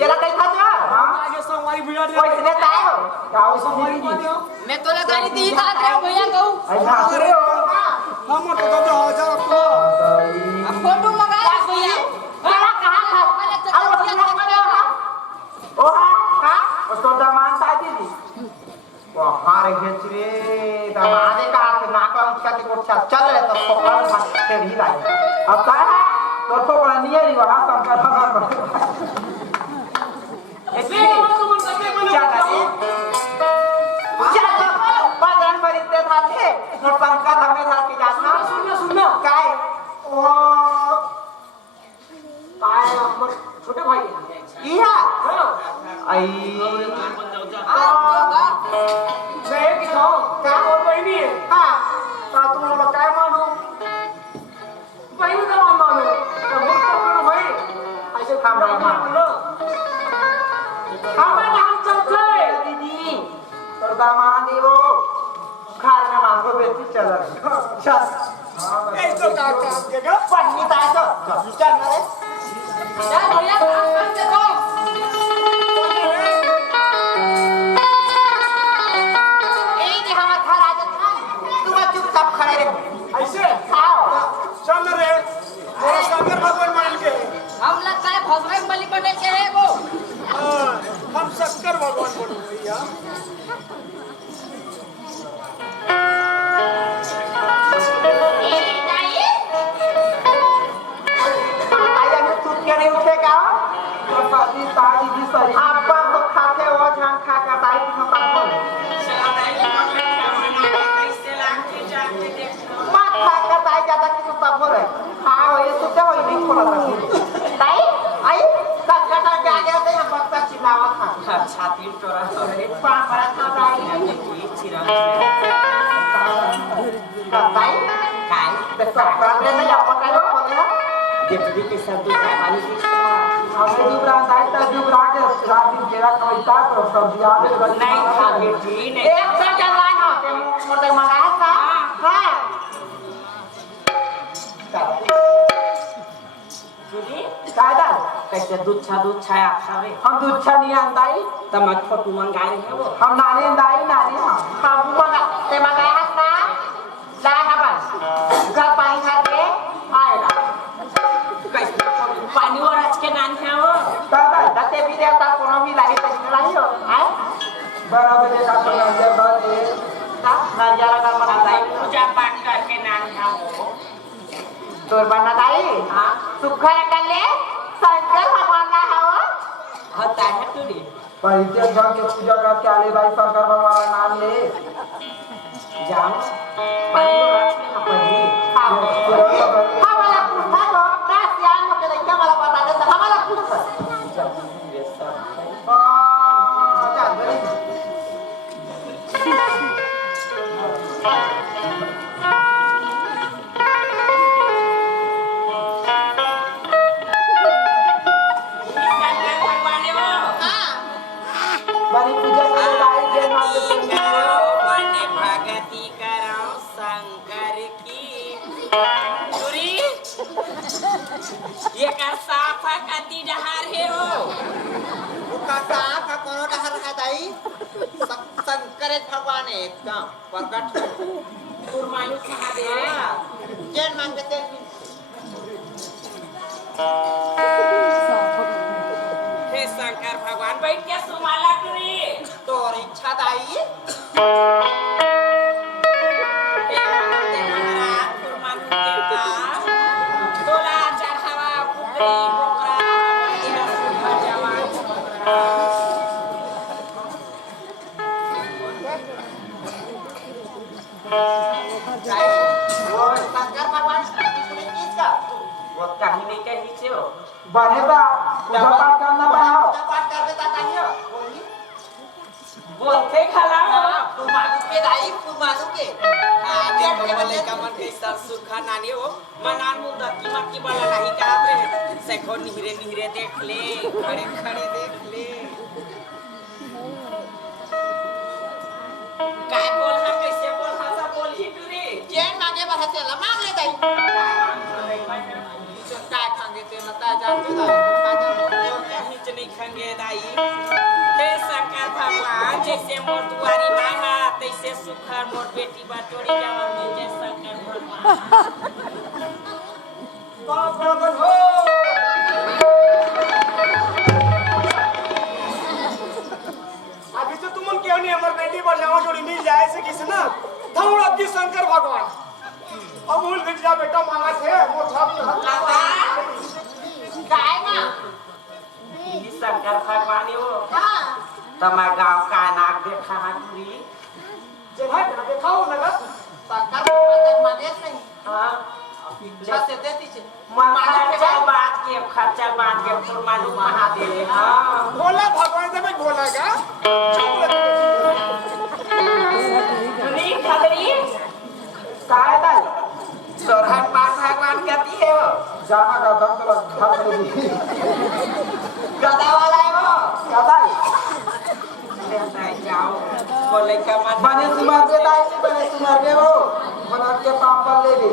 याला काही खातो आगे संवारी भिड़ा दे पैसे देता है हो गाँव से मेरी मैं तो लगा रही थी खा रहे हो भैया कहूँ ऐसा हंस रहे हो हम तो दादा हो जाओ तो फोटो मंगाया भैया कहाँ खा घेच रे दामादे का हाथ नाका उसका ते कोठा चल रे तो पकड़ भाग के ही लाई अब का तोर को बड़ा नहीं है वहां काम कर मैं तो मन करते बोलो चल बदन बरिते थाते मोर पंखा हमें था के जाना सुनना काय ओ काय हमर छोटे भाई है इहा हां आई मैं की खाओ क्या और बहनी है हां ता तुम लोग काय मानो बहनी का मानो तो वो तो भाई ऐसे हम बोलो हमें नाम चलते दीदी और दामादी वो घर में मांगो बेटी चल चल ऐसे का काम केगा पन्नी ताय तो चल रे जा भैया काम कर देखो ए कि हमर घर आ जा तू चुपचाप खड़े रह ऐसे आओ चल रे मेरा शंकर भगवान मान के हम लगता है भगवान बलि पटेल के है वो हम शंकर भगवान बोलो भैया आई अभी तू क्या नहीं उठेगा तो सादी ताजी जी सही आप तो खाते हो जान खा का दाई की सब बोल मत खा का दाई ज्यादा की सब बोल हां ये तो क्या नहीं खोला था दाई आई सब का के आगे से हम बच्चा चिल्लावा था छाती टोरा टोरे पापा था दाई की चिरा दाई काय ते सब का नहीं आप का बोले देखी के सब दूसरा पानी की हमें जुबरा दाई ता जुबरा के रात दिन केरा कविता तो सब्जियां नहीं खा बेटी नहीं एक सेकंड लाइन हो ते मोटे मंगाया था हां जुदी कायदा कैसे दूध छाया खावे हम दूध छा नहीं आंदाई तम फोटो मंगाए है वो हम नानी आंदाई नानी हम मंगा ते मंगाया था ला ना बस घर पानी खाते आएगा कैसे पानी और आज के नान है वो दादा दते भी देवता कोनो भी लागे तो लाई हो आए बराबर के का लगे बात है ना जरा का मना दाई पूजा पाठ करके नान है वो तोर बना दाई हां सुखा कर ले शंकर भगवान ना है वो होता है तुरी परिचय भगवान के पूजा करके आले भाई शंकर भगवान का नाम ले जाओ पानी और आज में पड़ी हमारा पूछा तो ना सियान को के क्या वाला बता दे हमारा पूछा ये सब चल बड़ी बड़ी पूजा के लाई जय माता दी बने भगती करो शंकर की तुरी ये कर साफा कती डहार है वो उनका साफ का कोनो डहर है दाई शंकर भगवान है एकदम प्रकट कुरमायु कहा दे जय मांगते हैं हे शंकर भगवान बैठ के सुमाला तुरी तोर इच्छा दाई हे महाराज कुरमायु देवता तोला चढ़ावा पुत्री बोकरा दिया सुधा जवान वो शंकर भगवान किसका वो कहानी कही छे हो बनेगा पूजा पाठ करना बनाओ पूजा पाठ कर देता तानियो बोली बोलते खला तू मानू के दाई तू मानू के आगे बोले का मन कैसा सुखा नानी हो मनान मुदा की मक्की वाला नहीं करात रहे सेखो निहरे निहरे देख ले खड़े खड़े देख ले काय बोल हम कैसे बोल हम सब बोल ही तुरे जैन मांगे बस चला मांग ले दाई काय खांगे ते नता जान के दाई का जान कहीं नहीं खंगे दाई हे शंकर भगवान जैसे मोर दुआरी मांगा तैसे सुखर मोर बेटी बटोरी जमन मिल जय शंकर भगवान बाप रे हो अभी तो तुम क्यों नहीं हमारी बेटी पर जाओ जोड़ी मिल जाए शंकर भगवान हो हाँ तमा गांव का नाक देखा हाथुरी जगह दिखाओ लगा शंकर भगवान माने नहीं हां जैसे देती छे खर्चा बात के फुरमालू महादेव हां भोला भगवान से मैं भोला का सुनी खदरी काय दाल सोरहन पास भगवान कहती है वो जाना का दम तो खा लेगी गदा वाला है वो गदा जाओ बोले का मन बने सुमार के लाई बने सुमार के वो बना के पापा ले ली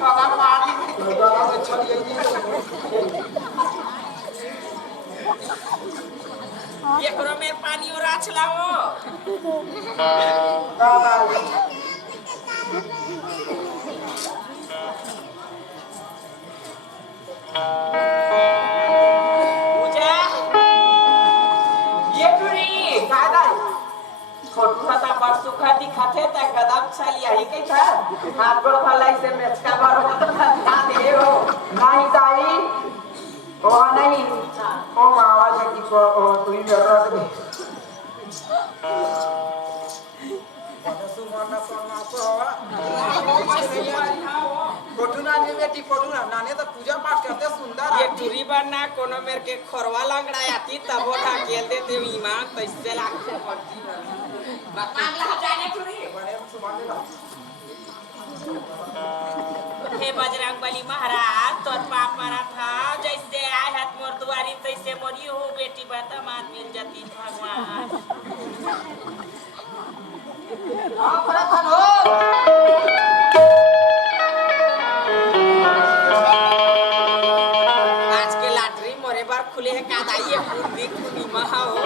बाबा मारी गदा में चल गई ये करो मेरे पानी और आछ लाओ गदा पूजा ये टुरी काय दाई फोटो खाता पर सुखा दिखाते त गदम छली यही के था हाथ गोड़ फलाई से मैच का बारो ध्यान दे हो नहीं दाई ओ नहीं ओ मावा जी को ओ तू ही कर रहा है सुमना सोना फोटो ना ले बेटी फोटो ना नाने तो पूजा पाठ करते सुंदर ये टुरी बनना कोनो मेर के खोरवा लंगड़ा आती तब उठा खेल देते ईमान तो इससे लागते पड़ती मांगला जाने टुरी बड़े सुमन ले हे बजरंग बली महाराज तोर पाप मरा था जैसे आए हाथ मोर दुआरी तैसे मोरी हो बेटी बता मात मिल जाती भगवान ऑपरेशन हो आज के लॉटरी मोरे बार खुले है का दाई है पूरी खुली महा हो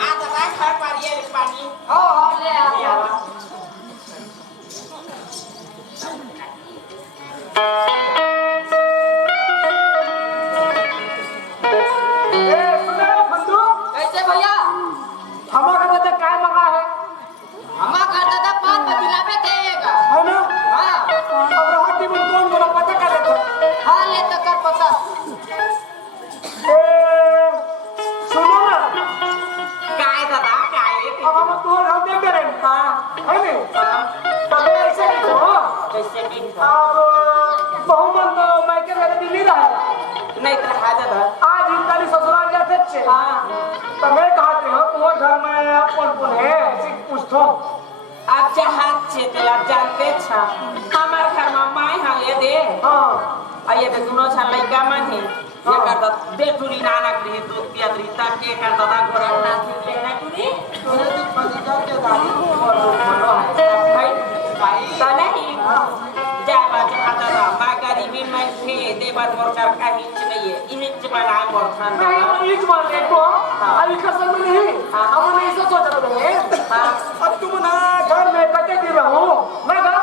आ तो भाई घर पर ये पानी हो ले आओ ए सुनो बंधु कैसे भैया हमारा बता काय मंगा है हमा खाता था 5 पतीला पे देगा है ना हां अब रात में कौन बोला पता कर लेते हां ले तो कर पता ए सुनो ना काय दादा काय अब हम तो हम देख रहे हैं हां है नहीं तब ऐसे नहीं हो कैसे भी अब बहुमत मैं के मेरे दिल्ली रहा नहीं तो हाजर है आज इनका ससुराल जाते छे हां तो मैं कहते हो तुम्हारे घर में कौन है ऐसी पूछो आप चाहत छे तेला जानते छ हमार घर में माय हले दे हाँ आ ये दोनों छ लइका मन है ये कर दे टुरी नानक रही दूध पियत रही ता के कर दादा गोरा ना थी लेना टुरी तोरे दी पतिका के दादी बोलो भाई भाई तो नहीं जा बात खाता था मां गरीबी में थे देवर मोर कर का हिंच नहीं है हिंच बना मोर खान नहीं इस बार देखो अभी कसम में नहीं हमने ऐसा सोचा था अब तुम ना घर में कटे दिन रहो मैं कहा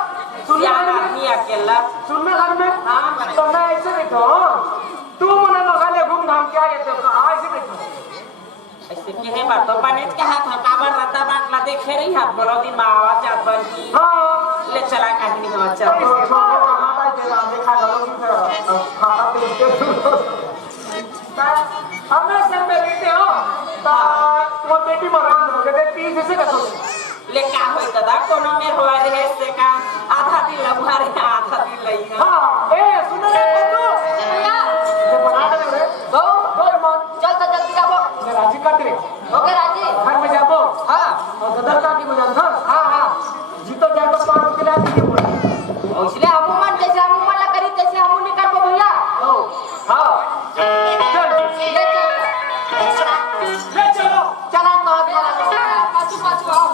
सुनने या घर में आदमी अकेला सुनने घर में हाँ, तो मैं ऐसे देखो तुम ना नगाले घूम घाम के आए थे ऐसे देखो ऐसे के है बात तो बने के हाथ में काबर रता बात ला देखे रही हाथ बोलो दिन मां आवाज जात बन की हाँ ले चला कहानी हम चल ऐसे छोटे कहां का के नाम देखा डालो की खाना पे हमें संग में रहते हो तो वो बेटी मरान हो गए 30 से कसो ले का होई दादा कोनो में होआ रहे से का आधा दिन लबहारे आधा दिन लई हाँ ए सुनो रे बंधु भैया ये बना दे रे दो दो मन चल तो जल्दी जाओ मैं राजी कर दे ओके राजी घर में जाबो हां और गदर का की बुझान था हां हां जीतो जाए तो पारो के लिए की बोल इसलिए हम मन जैसे हम मन ला करी तैसे हम नहीं कर पाबो भैया ओ हां चल ले चल ले चलो चला तो चला पाछू पाछू आओ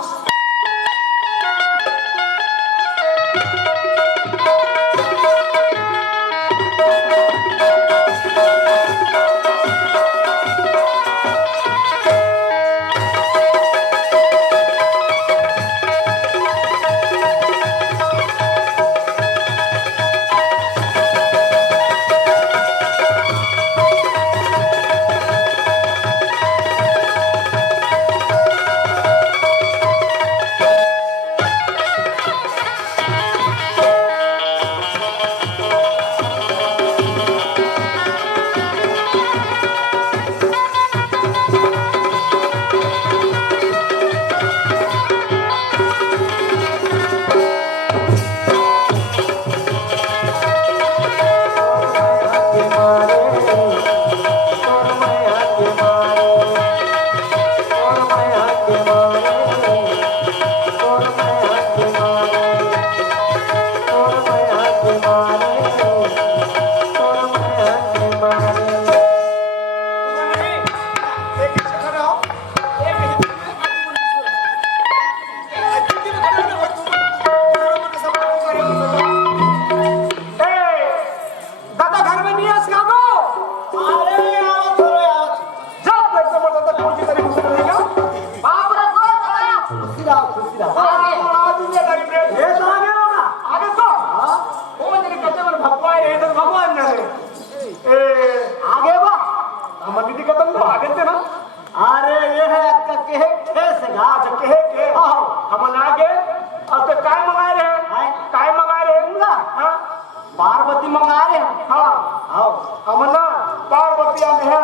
भी आने हैं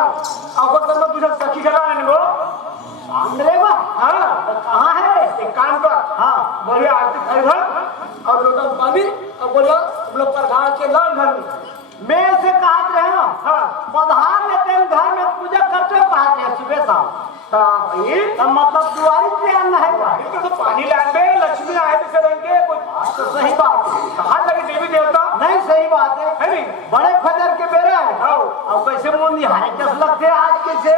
अगर तुम तुझे सखी करा इनको अंदर बा हाँ कहाँ है? एक काम कर हाँ बोले आरती खरीद और लोटा पानी और बोलो हम लोग प्रधान के लाल घर में मैं से कहा रहे हो हाँ पधार लेते हैं घर में पूजा करते हैं पहाड़ रहे सुबह शाम भाई तो मतलब दुआरी पे आना है बा। इनको तो पानी लाने लक्ष्मी आए थे रंग के तो सही बात है। कहाँ लगे देवी देवता नहीं सही बात है है नहीं बड़े फजर के बेरे है हाँ अब कैसे मुंडी हारे कस लगते हैं आज कैसे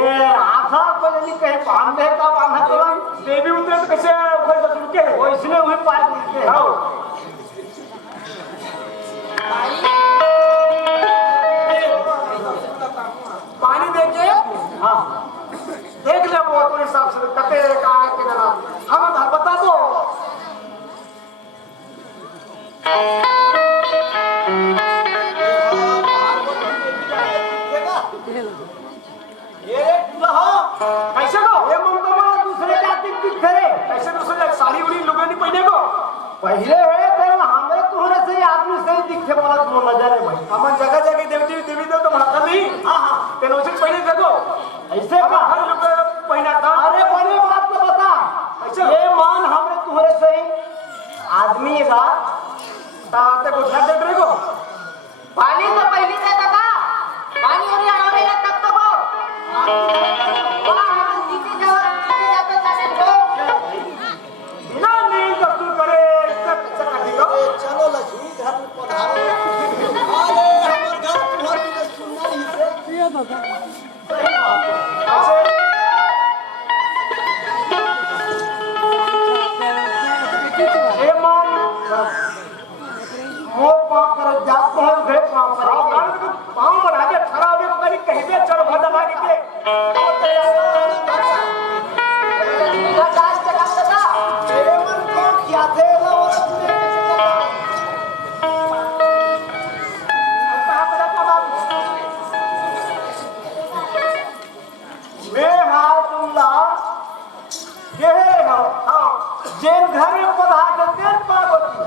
ये आशा को यदि कहीं बांधे का बांधा तो देवी उतरे तो कैसे उखड़ बस रुके वो इसलिए हुई पार के हाँ पानी देके हाँ देख ले वो तो हिसाब से कते का के ना हम बता दो ये लहो कैसे को ये ममता दूसरे जाति की करे कैसे दूसरे साड़ी उड़ी लुगा नहीं पहने को पहले है तेरे हमारे तुम्हारे से ही आदमी से ही दिखे बोला तुम नजर है भाई हमार जगह जगह देवी देवी देव तो माता नहीं हाँ हाँ तेनो से पहले देखो ऐसे का हर लोग पहना था अरे बड़ी बात तो बता अच्छा। ये मान हमरे तुम्हारे से ही आदमी का ताते को ध्यान दे रे को पानी तो पहली देता था पानी और यहाँ रहेगा तब तो वो वहाँ जीते जाते जाने को बिना नील दस्तूर करे इससे कैसे कर दी को चलो लक्ष्मी घर में पधारो अरे हमारे घर तुम्हारे लिए सुनना ही से ऐसे ये मान वो पाप कर जात तो है उधर पाप पाँव करेंगे मार के पाँव बढ़ा के खड़ा हो गया कहीं कहीं पे चलो भर दबा के इधर डांस चलाता था तेरे मन को क्या थे वो और तुझे कैसे मैं हाथुल्ला ये हो हाँ जेल घर में पढ़ा के तेल पार्वती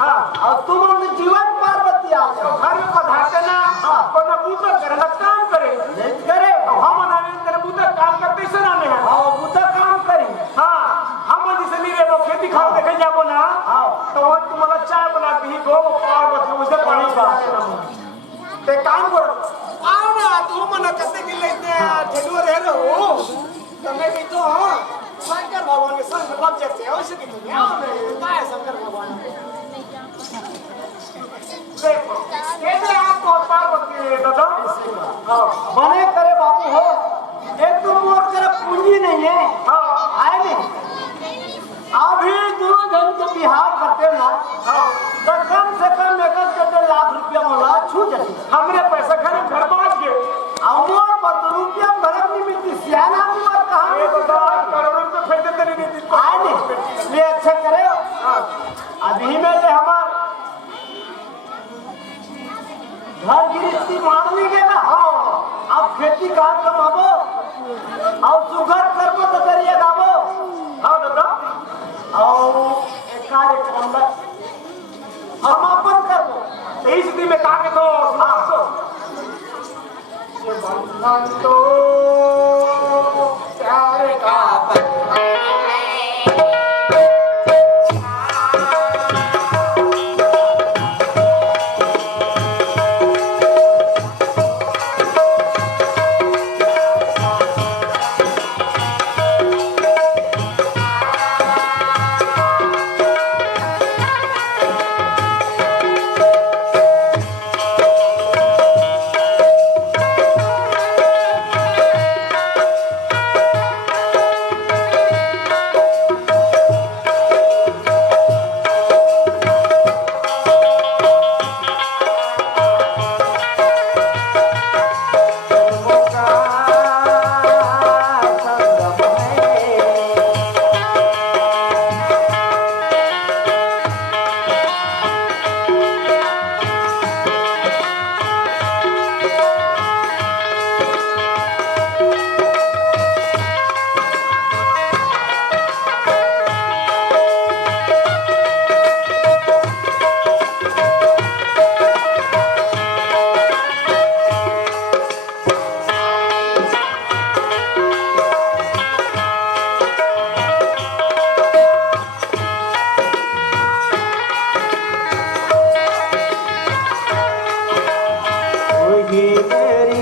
हाँ और तुम अपने जीवन पार्वती आ गए घर में पधा के ना कोना बूता करे ना काम करे नहीं करे अब हम आने तेरे बूता काम करते से ना नहीं है हाँ बुता काम करी हाँ हम जैसे नहीं रहे खेती खाओ देखे जाबो ना हाँ तो वो तुम्हारा चाय बना के ही गो पार बस उसे पानी का ते काम करो आओ ना तू मना कते के लेते ठेडुआ रह रहो तमे भी तो शंकर भगवान के संग लग जाते हो ऐसे की दुनिया में काय शंकर भगवान देखो कैसे आपको पार्वती दादा हाँ बने करे बाबू हो एक तो मोर करे पूंजी नहीं है हाँ आए नहीं अभी दो जन के बिहार करते ना हाँ तो कम से कम 1 लाख रुपया मोला छू जाती हमरे पैसा घर बांट के अमोर पर तो रुपया भरक नहीं मिलती सियाना उमर कहाँ ये तो करोड़ों रुपए फेंक देते नहीं देती आए नहीं ये अच्छा करे अभी में ले हमार घर गिरती मान ली गए ना अब खेती का कमाबो और सुगर करबो तो करिए गाबो हाँ दादा और एक कार्यक्रम में हम अपन करबो यही स्थिति में कहा के तो बंधन तो प्यार का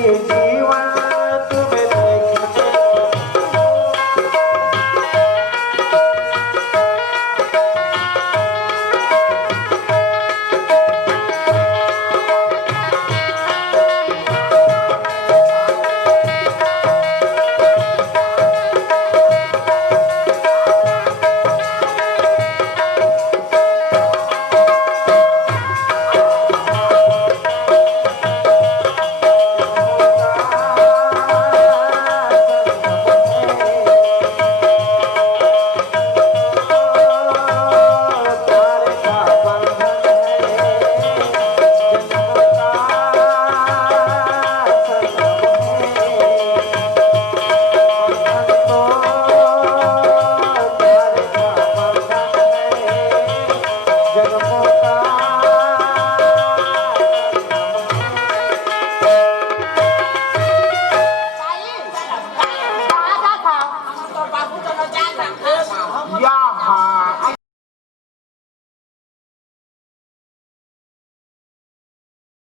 के